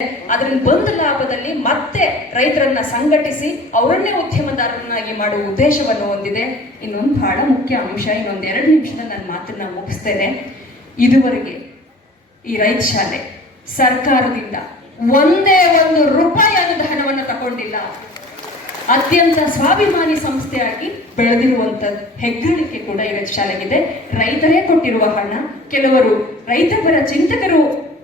ಅದರಿಂದ ಬಂದ ಲಾಭದಲ್ಲಿ ಮತ್ತೆ ರೈತರನ್ನ ಸಂಘಟಿಸಿ ಅವರನ್ನೇ ಉದ್ಯಮದಾರರನ್ನಾಗಿ ಮಾಡುವ ಉದ್ದೇಶವನ್ನು ಹೊಂದಿದೆ. ಇನ್ನೊಂದು ಬಹಳ ಮುಖ್ಯ ಅಂಶ, ಇನ್ನೊಂದು 2 ನಿಮಿಷದಲ್ಲಿ ನನ್ನ ಮಾತನ್ನ ಮುಗಿಸ್ತೇನೆ. ಇದುವರೆಗೆ ಈ ರೈತ ಶಾಲೆ ಸರ್ಕಾರದಿಂದ ಒಂದೇ ಒಂದು ರೂಪಾಯಿ ಅನುದಾನವನ್ನು ತಗೊಂಡಿಲ್ಲ. ಅತ್ಯಂತ ಸ್ವಾಭಿಮಾನಿ ಸಂಸ್ಥೆಯಾಗಿ ಬೆಳೆದಿರುವಂತದ್ದು ಹೆಗ್ಗಳಿಕೆ ಕೂಡ ಈ ರೈತ ಶಾಲೆಗಿದೆ. ರೈತರೇ ಕೊಟ್ಟಿರುವ ಹಣ, ಕೆಲವರು ರೈತಪರ ಚಿಂತಕರು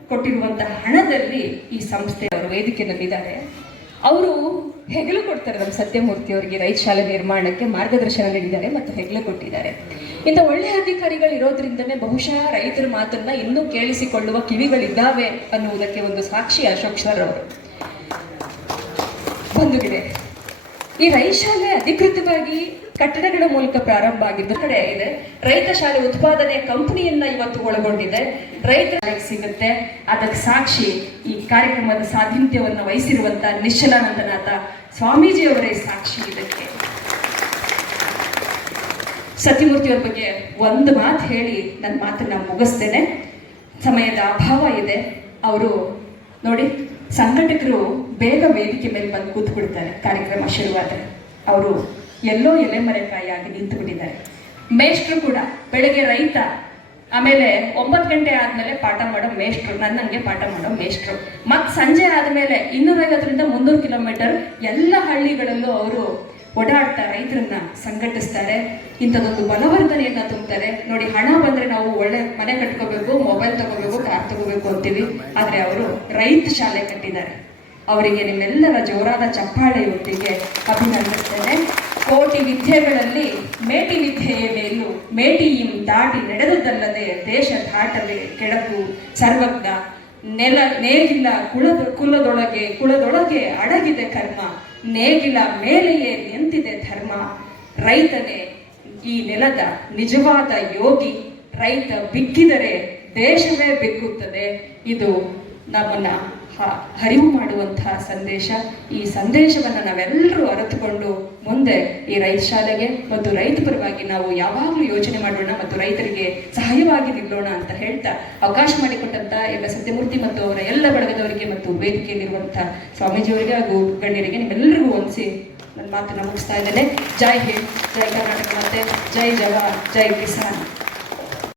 ಕೊಟ್ಟಿರುವಂತಹ ಹಣದಲ್ಲಿ ಈ ಸಂಸ್ಥೆ ಅವರು ವೇದಿಕೆಯಲ್ಲಿದ್ದಾರೆ. ಅವರು ಹೆಗಲು ಕೊಡ್ತಾರೆ. ನಮ್ಮ ಸತ್ಯಮೂರ್ತಿ ಅವರಿಗೆ ರೈತ ಶಾಲೆ ನಿರ್ಮಾಣಕ್ಕೆ ಮಾರ್ಗದರ್ಶನ ನೀಡಿದ್ದಾರೆ ಮತ್ತು ಹೆಗಲು ಕೊಟ್ಟಿದ್ದಾರೆ. ಇಂಥ ಒಳ್ಳೆಯ ಅಧಿಕಾರಿಗಳು ಇರೋದ್ರಿಂದನೇ ಬಹುಶಃ ರೈತರ ಮಾತನ್ನ ಇನ್ನೂ ಕೇಳಿಸಿಕೊಳ್ಳುವ ಕಿವಿಗಳಿದ್ದಾವೆ ಅನ್ನುವುದಕ್ಕೆ ಒಂದು ಸಾಕ್ಷಿ ಅಶೋಕ್ ಸರ್ ಅವರು. ಬಂಧುಗಳೇ, ಈ ರೈತ ಶಾಲೆ ಅಧಿಕೃತವಾಗಿ ಕಟ್ಟಡಗಳ ಮೂಲಕ ಪ್ರಾರಂಭ ಆಗಿದ್ದು ಕಡೆ ಇದೆ. ರೈತ ಶಾಲೆ ಉತ್ಪಾದನೆ ಕಂಪನಿಯನ್ನ ಇವತ್ತು ಒಳಗೊಂಡಿದೆ. ರೈತ ಸಿಗುತ್ತೆ. ಅದಕ್ಕೆ ಸಾಕ್ಷಿ ಈ ಕಾರ್ಯಕ್ರಮದ ಸಾಧ್ಯತೆಯನ್ನು ವಹಿಸಿರುವಂತಹ ನಿಶ್ಚಲಾನಂದನಾಥ ಸ್ವಾಮೀಜಿಯವರೇ ಸಾಕ್ಷಿ. ಇದಕ್ಕೆ ಸತ್ಯಮೂರ್ತಿಯವರ ಬಗ್ಗೆ ಒಂದು ಮಾತು ಹೇಳಿ ನನ್ನ ಮಾತನ್ನ ಮುಗಿಸ್ತೇನೆ. ಸಮಯದ ಅಭಾವ ಇದೆ. ಅವರು ನೋಡಿ, ಸಂಘಟಕರು ಬೇಗ ವೇದಿಕೆ ಮೇಲೆ ಬಂದು ಕೂತ್ಬಿಡ್ತಾರೆ. ಕಾರ್ಯಕ್ರಮ ಶುರುವಾದರೆ ಅವರು ಎಲ್ಲೋ ಎಲೆಮರೆಕಾಯಿಯಾಗಿ ನಿಂತು ಬಿಟ್ಟಿದ್ದಾರೆ. ಮೇಷ್ಟ್ರು ಕೂಡ ಬೆಳಗ್ಗೆ ರೈತ, ಆಮೇಲೆ 9 ಗಂಟೆ ಆದ್ಮೇಲೆ ಪಾಠ ಮಾಡೋ ಮೇಷ್ಟ್ರು, ನನ್ನಂಗೆ ಪಾಠ ಮಾಡೋ ಮೇಷ್ಟ್ರು, ಮತ್ ಸಂಜೆ ಆದ್ಮೇಲೆ 250ರಿಂದ 300 ಕಿಲೋಮೀಟರ್ ಎಲ್ಲ ಹಳ್ಳಿಗಳಲ್ಲೂ ಅವರು ಓಡಾಡ್ತಾ ರೈತರನ್ನ ಸಂಘಟಿಸ್ತಾರೆ. ಇಂಥದ್ದೊಂದು ಬಲವರ್ಧನೆಯನ್ನ ತುಂಬುತ್ತಾರೆ. ನೋಡಿ, ಹಣ ಬಂದ್ರೆ ನಾವು ಒಳ್ಳೆ ಮನೆ ಕಟ್ಕೋಬೇಕು, ಮೊಬೈಲ್ ತಗೋಬೇಕು, ಕಾರ್ ತಗೋಬೇಕು ಅಂತೀವಿ. ಆದ್ರೆ ಅವರು ರೈತ ಶಾಲೆ ಕಟ್ಟಿದ್ದಾರೆ. ಅವರಿಗೆ ನಿಮ್ಮೆಲ್ಲರ ಜೋರಾದ ಚಪ್ಪಾಳೆಯೊಟ್ಟಿಗೆ ಅಭಿನಂದಿಸ್ತೇನೆ. ಕೋಟಿ ವಿದ್ಯೆಗಳಲ್ಲಿ ಮೇಟಿ ವಿದ್ಯೆಯೇ ಮೇಲು, ಮೇಟಿಯಿಂ ದಾಟಿ ನಡೆದುದಲ್ಲದೆ ದೇಶ ದಾಟಲೆ ಕೆಳಕು ಸರ್ವಜ್ಞ ನೇಗಿಲ ಕುಲದೊಳಗೆ ಅಡಗಿದೆ ಕರ್ಮ, ನೇಗಿಲ ಮೇಲೆಯೇ ನಿಂತಿದೆ ಧರ್ಮ. ರೈತನೇ ಈ ನೆಲದ ನಿಜವಾದ ಯೋಗಿ, ರೈತ ಬಿಕ್ಕಿದರೆ ದೇಶವೇ ಬಿಕ್ಕುತ್ತದೆ. ಇದು ನಮ್ಮನ್ನ ಅರಿವು ಮಾಡುವಂತಹ ಸಂದೇಶ. ಈ ಸಂದೇಶವನ್ನು ನಾವೆಲ್ಲರೂ ಅರಿತುಕೊಂಡು ಮುಂದೆ ಈ ರೈತ ಶಾಲೆಗೆ ಮತ್ತು ರೈತ ಪರವಾಗಿ ನಾವು ಯಾವಾಗಲೂ ಯೋಚನೆ ಮಾಡೋಣ ಮತ್ತು ರೈತರಿಗೆ ಸಹಾಯವಾಗಿ ನಿಲ್ಲೋಣ ಅಂತ ಹೇಳ್ತಾ ಅವಕಾಶ ಮಾಡಿಕೊಟ್ಟಂತ ಎಲ್ಲ ಸತ್ಯಮೂರ್ತಿ ಮತ್ತು ಅವರ ಎಲ್ಲ ಬಳಗದವರಿಗೆ ಮತ್ತು ವೇದಿಕೆಯಲ್ಲಿರುವಂತಹ ಸ್ವಾಮೀಜಿಯವರಿಗೆ ಹಾಗೂ ಗಣ್ಯರಿಗೆ ನಿಮ್ಮೆಲ್ಲರಿಗೂ ಹೊಂದಿಸಿ ನನ್ನ ಮಾತನ್ನ ಮುಗಿಸ್ತಾ ಇದ್ದೇನೆ. ಜೈ ಹಿಂದ್, ಜೈ ಕರ್ನಾಟಕ, ಮತ್ತೆ ಜೈ ಜವಾನ್, ಜೈ ಕಿಸಾನ್.